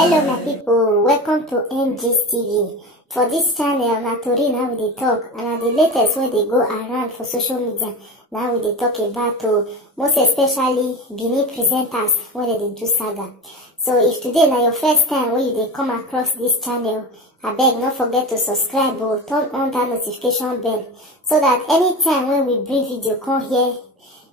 Hello my people, welcome to MG's TV. For this channel, na tori now we dey talk, and na the latest wey dey go around for social media. Now we dey talk about most especially Benin presenters when they dey do saga. So if today na your first time when you dey come across this channel, abeg no forget to subscribe or turn on that notification bell so that anytime when we bring video come here,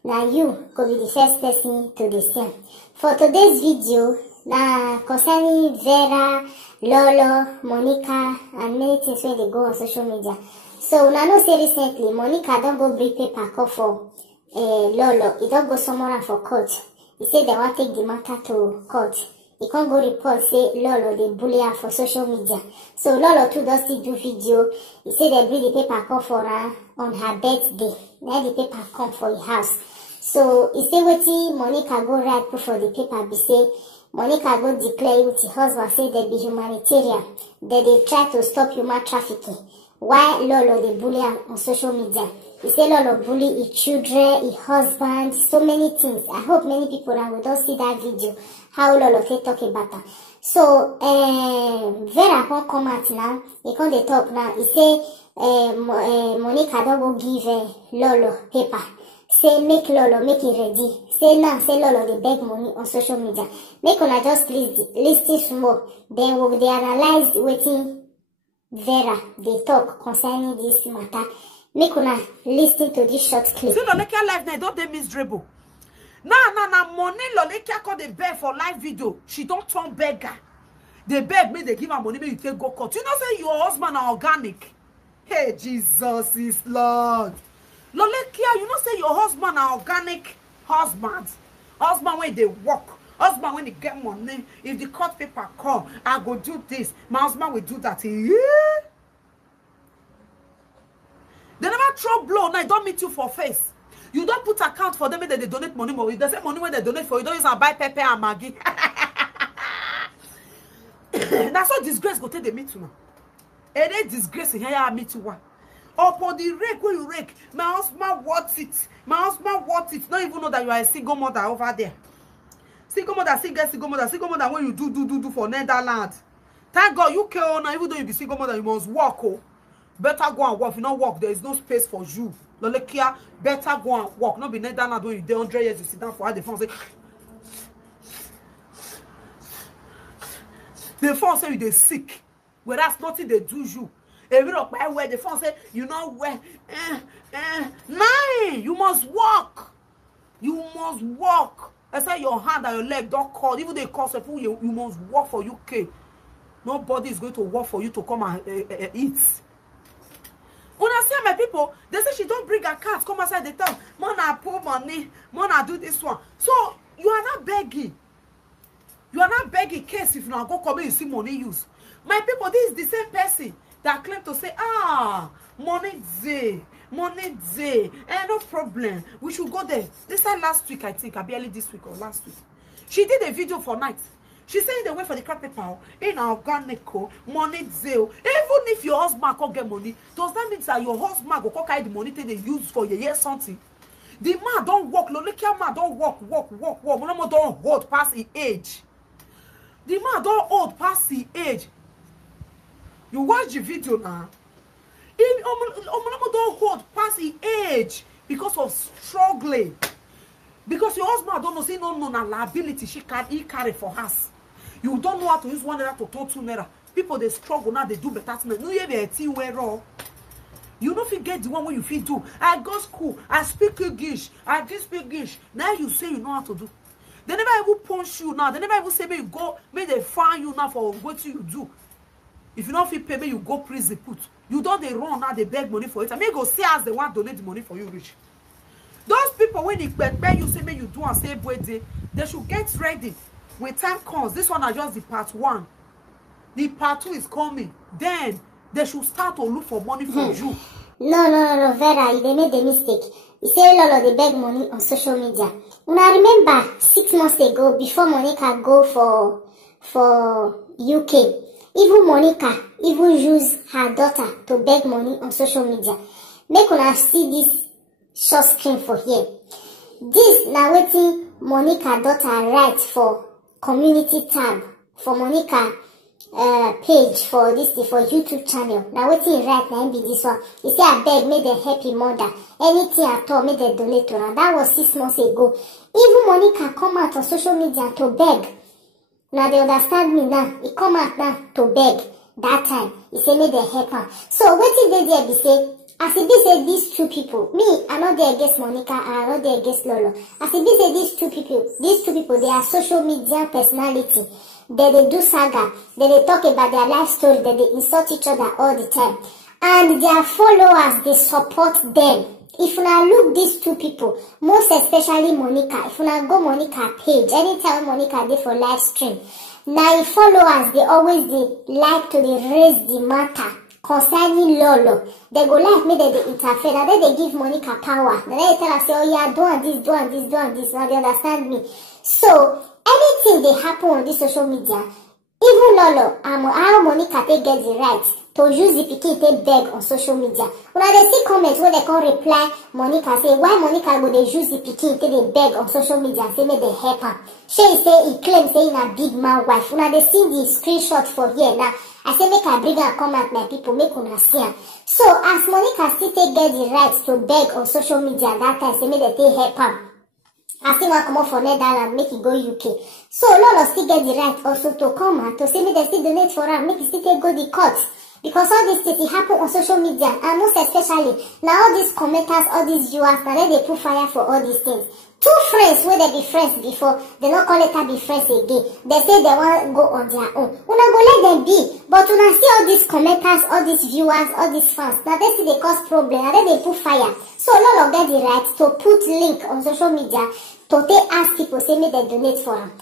now you go be the first person to dey see. For today's video, na concerning Vera, Lolo, Monica, and many things when they go on social media. So now know say recently Monica don't go bring paper call for Lolo. He don't go somewhere for court. He said they want to take the matter to court. He can't go report say Lolo they bully her for social media. So Lolo too does still do video. He said they bring the paper call for her on her birthday. Now the paper come for the house. So he say wetin Monica go write proof for the paper be say Monica go declare with her husband say they be humanitarian. That they try to stop human trafficking. Why Lolo they bully her on social media? He say Lolo bully his children, his husband, so many things. I hope many people now will don't see that video. How Lolo they talk about her. So Vera can't come out now. He can't they talk now. He say Monica don't go give Lolo paper. Say make Lolo make it ready. Say now, say Lolo they beg money on social media. Make una just listen small. Then we will analyze wetin Vera they talk concerning this matter. Make una listen to this short clip. See Lolekia life now don't they miserable. Now money Lolekia call the beg for live video. She don't turn beggar. They beg me, they give her money, me you take go court. You know say your husband are organic. Hey, Jesus is Lord. Lolekia, you know say your husband are organic husband. Husband when they work. Husband when they get money. If the court paper come, I go do this. My husband will do that. Yeah. They never throw blow. Now, don't meet you for face. You don't put account for them that they donate money more. They say money when they donate for you. Don't use and buy pepper and Maggi. That's what disgrace go take the meet you now. And they disgrace in here I meet you one. Upon the rake when you rake, my husband wants it. My husband wants it. Don't even know that you are a single mother over there. Single mother, single mother when you do for Netherlands. Thank God you care now, even though you be single mother, you must work. Oh. Better go and work. If you don't work, there is no space for you. Lolekia, better go and work. Not be Netherlands when you dey 100 years, you sit down for her, the phone say. The phone say you dey sick. Whereas nothing they do you. Every up my where the phone say, you know where nine, you must walk. You must walk. I say your hand and your leg don't call. Even they call people, you must work for UK. Nobody is going to work for you to come and eat. When I see my people, they say she don't bring her cards, come outside the town. Mona pull money, Mona do this one. So you are not begging. You are not begging case if you now go come and you see money use. My people, this is the same person that claim to say, money day, no problem. We should go there. This time last week, I think, I barely this week or last week. She did a video for night. She saying they wait for the crap paper in organic money day. Even if your husband can't get money, does that mean that your husband go carry the money they use for your year something? The man don't work, Lolekia man don't work. Monomo don't hold past the age. The man don't hold past the age. You watch the video now. Omonomo don't hold past the age because of struggling. Because your husband don't know, say no liability he carry for us. You don't know how to use 1 naira to turn 2 naira. People they struggle now, they do better things. No, you don't forget the one where you feel do. I go school, I speak English, I just speak English. Now you say you know how to do. They never even punch you now. They never even say may you go, may they fine you now for what you do. If you don't feel pay, may you go prison put. You don't they run now, they beg money for it. And may go see as they want to donate the money for you rich. Those people when they beg you say may you do and say birthday, they should get ready. When time comes, this one are just the part 1. The part 2 is coming. Then they should start to look for money for you. No, Vera, they made a mistake. He say Lolo they beg money on social media. When I remember 6 months ago, before Monica go for UK, even Monica even use her daughter to beg money on social media. Make una see this short screen for here. This now wetin Monica daughter write for community tab for Monica page for this for YouTube channel. Now wetin he write na be this one. He say abeg make dem help him mother. Anything at all, make dem donate to her. That was 6 months ago. Even Monica come out on social media to beg. Now they understand me now. He come out now to beg. That time he say make dem help her. So wetin dey there be say, as e be say these two people, me I no dey against Monica, I no dey against Lolo. As e be say these two people, they are social media personality. They do saga, they talk about their life story, they insult each other all the time. And their followers, they support them. If you now look these two people, most especially Monica, if you now go Monica page, anytime Monica dey for live stream, now followers, they always like to raise the matter concerning Lolo. They go like me, they interfere, and then they give Monica power. Then they tell her, say, oh yeah, do and this, do and this, do and this. Now they understand me. So anything they happen on this social media, even Lolo, how Monica take get the right to use the pikin take beg on social media. When they see comments where they can reply Monica, say why Monica go they use the pikin take they beg on social media and say make they help her. She say he claims say in a big man wife. When they see the screenshot for here now, I say make I bring her come at my people, make una see her. So as Monica still take get the right to beg on social media that time, say make they take help her. I still want to come up for Netherlands, make it go UK. So Lolo still get the right also to come out to say make they still donate for her, make it still take go the court. Because all these things happen on social media, and most especially now all these commenters, all these viewers, now then they put fire for all these things. Two friends where they be friends before, they not call it to be friends again. They say they want to go on their own. Una go let them be. But when I see all these commenters, all these viewers, all these fans, now they see they cause problem, and then they put fire. So Lolo get the right to put link on social media to take ask people, say make they donate for them.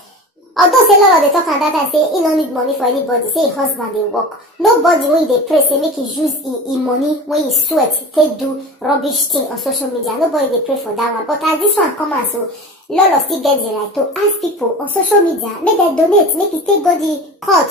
Although say Lolo they talk about that and say he don't need money for anybody, say husband they work. Nobody when they pray say make he use his money when he sweat take do rubbish thing on social media. Nobody they pray for that one. But as this one come out, so Lolo still get the right to ask people on social media, make they donate, make it take go the court.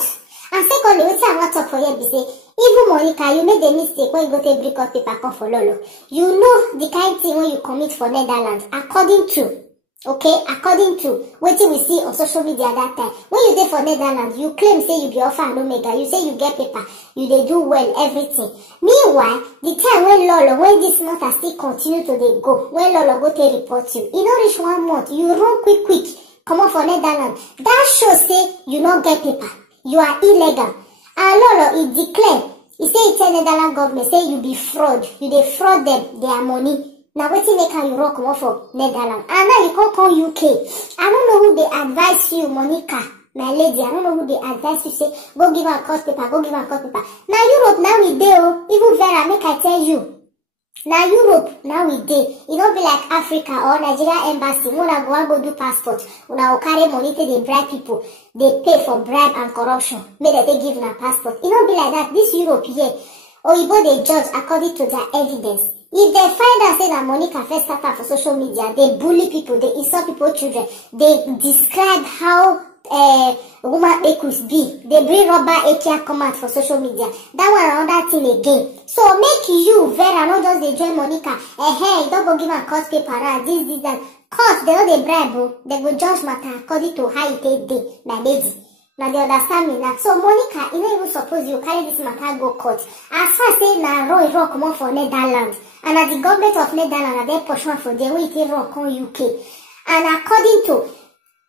And secondly, what I want to talk for you be say, even Monica, you made a mistake when you go take break up paper come for Lolo. You know the kind of thing when you commit for Netherlands, according to what we see on social media that time. When you dey for Netherlands, you claim say you be Alpha and Omega, you say you get paper, you dey do well, everything. Meanwhile, the time when Lolo, when this matter still continue to dey go, when Lolo go to report you, e no reach 1 month, you run quick, come on for Netherlands. That shows say you not get paper, you are illegal. And Lolo, he declare, he say he tell Netherlands government, say you be fraud, you dey fraud them, their money. Now wetin make you rock come for Netherlands? And now you come UK. I don't know who they advise you, Monica, my lady. I don't know who they advise you, say go give her court paper, go give her court paper. Now Europe, now we dey, even Vera, make I tell you. Now Europe, now we dey. It don't be like Africa or Nigeria embassy. Una go do passport. Una go carry money to they bribe people. They pay for bribe and corruption. Make they give una passport. It don't be like that. This Europe here, Oyibo they judge according to their evidence. If they find out say that Monica first started for social media, they bully people, they insult people's children, they describe how woman equals be, they bring rubber AKA come out for social media. That one another thing again. So make you Vera not just they join Monica. Hey, don't go give her court paper, this, that. Court, they know they bribe, they go judge matter according to how it take my lady. Now they understand me now. So Monica, you don't even suppose you carry this matter go court. As far as say na Roy Rock come on for Netherlands. And at the government of Netherlands, they push one for them, we take rock on UK. And according to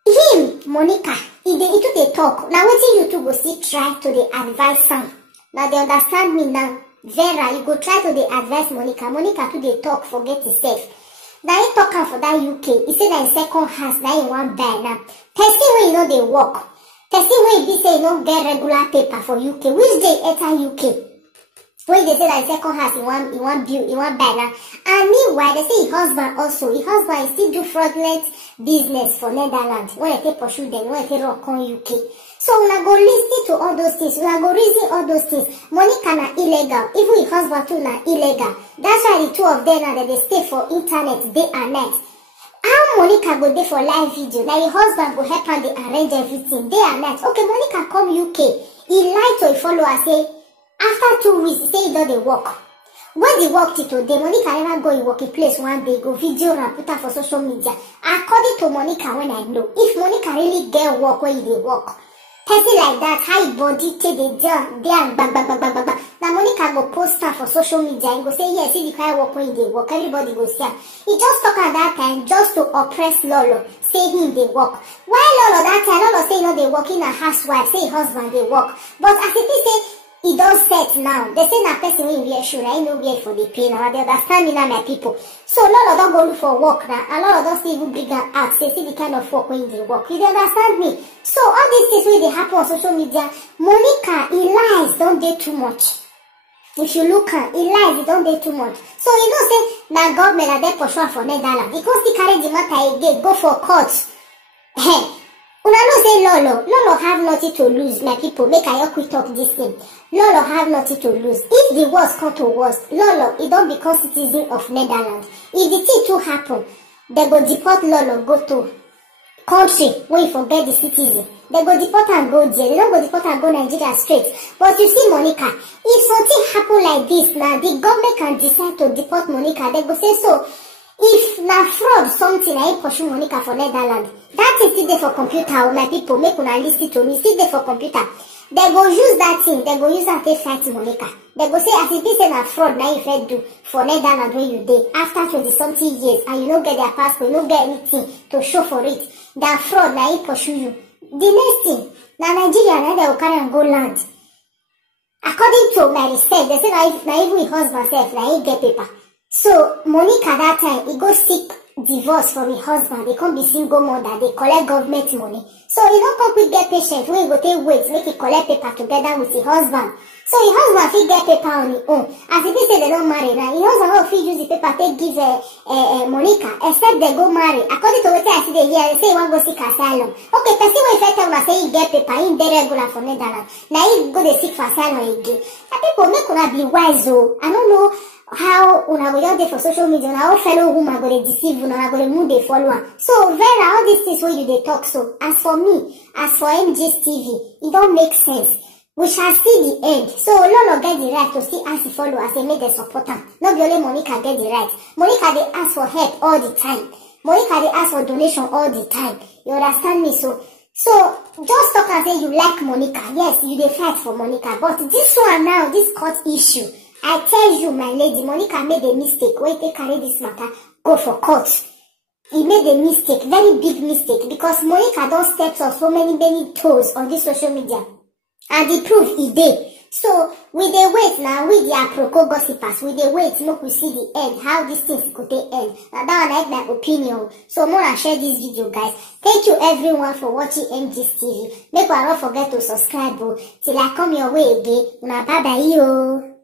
him, Monica, he took the talk. Now what you two go see try to the advise some. Now they understand me now. Vera, you go try to the advise Monica. Monica to the talk, forget itself. Now he talk for that UK. He said that in second house, now he want buy now. Person when you know they work. Person when be say you don't get regular paper for UK. Which day enter UK? When they say that second house, he want build, he want buy now. And meanwhile, they say his husband also. His husband still do fraudulent business for Netherlands. When they pursue them, when they rock on UK. So we go listen to all those things. We go reason all those things. Monica na illegal. Even his husband too na illegal. That's why the two of them now they stay for internet day and night. How Monica go there for live video? Now your husband go help her they arrange everything day and night. Okay, Monica come UK. He lied to a follower say after 2 weeks he say he don't dey work. When they work till today, Monica never go in working place one day, go video and put her for social media. According to Monica, when I know, if Monica really get work where they work, Person like that, how he body take the there bang. Now Monica go post her for social media and go say, yes, see the kind of work when they work, everybody go see her. He just talk at that time just to oppress Lolo, say him they work. Why Lolo that time? Lolo say, you know, they work in a housewife, say husband they work. But as it is say, he don't set now. They say na person when wear shoe, I know where for the pain. Now they understand me now, my people. So Lolo don't go look for work now. And Lolo don't see even bring an act. Say see the kind of work when they work. You understand me? So all these things when they happen on social media, Monica, he lies, don't they too much. If you look at he lies, he don't do too much. So you know say now government are there for sure for Netherlands. Because he carry the matter again, go for court. Hey, una know say Lolo have nothing to lose, my people. Make I quick talk this thing. Lolo have nothing to lose. If the worst come to worst, Lolo he don't become citizen of Netherlands. If the thing too happen, they go deport Lolo go to country where you forget the citizen. They go deport and go there. They don't go deport and go Nigeria straight. But you see Monica, if something happen like this now, the government can decide to deport Monica. They go say so. If na fraud something, I pursue Monica for Netherlands. That is still there for computer. My people make una listen to me. Still there for computer. They go use that thing. They go use that to fight Monica. They go say as if this is a fraud now you fit do for Netherlands when you dey after 20 something years and you don't get their passport, you don't get anything to show for it. That fraud now you pursue you. The next thing, now Nigeria now they will carry and go land. According to my research, they say now even his husband self now he get paper. So Monica that time he go seek divorce from his husband. They can't be single mother. They collect government money. So he don't come quick get patient. When he go take wait, make he collect paper together with his husband. So his husband fit get paper on his own. As if they say they don't marry now, his husband will fit use the paper take give Monica, except they go marry. According to what I see they hear, they say he want go seek asylum. Okay, person when he tell say he get paper, he dey regular for Netherlands. Now he go they seek for asylum again. And people make una be wise though. I don't know how una go just dey for social media, una all fellow woman go dey deceive una go dey move dey follow am. So Vera, all these things wey you dey talk so, as for me, as for MG's TV, it don't make sense. We shall see the end. So Lolo get the right to still ask the followers and make them support am. Not be only Monica get the right. Monica they ask for help all the time. Monica they ask for donation all the time. You understand me? So just talk and say you like Monica. Yes, you dey fight for Monica. But this one now, this court issue, I tell you, my lady, Monica made a mistake. When they carry this matter, go for court. He made a mistake, very big mistake, because Monica don't step on so many toes on this social media. And the proof is there. So, we dey wait now, with the Aproko gossipers, we dey wait, look, we see the end, how these things could end. Now, that one like my opinion. So, more I share this video, guys. Thank you everyone for watching MG's TV. Make sure don't forget to subscribe, till I come your way again. Bye bye, yo.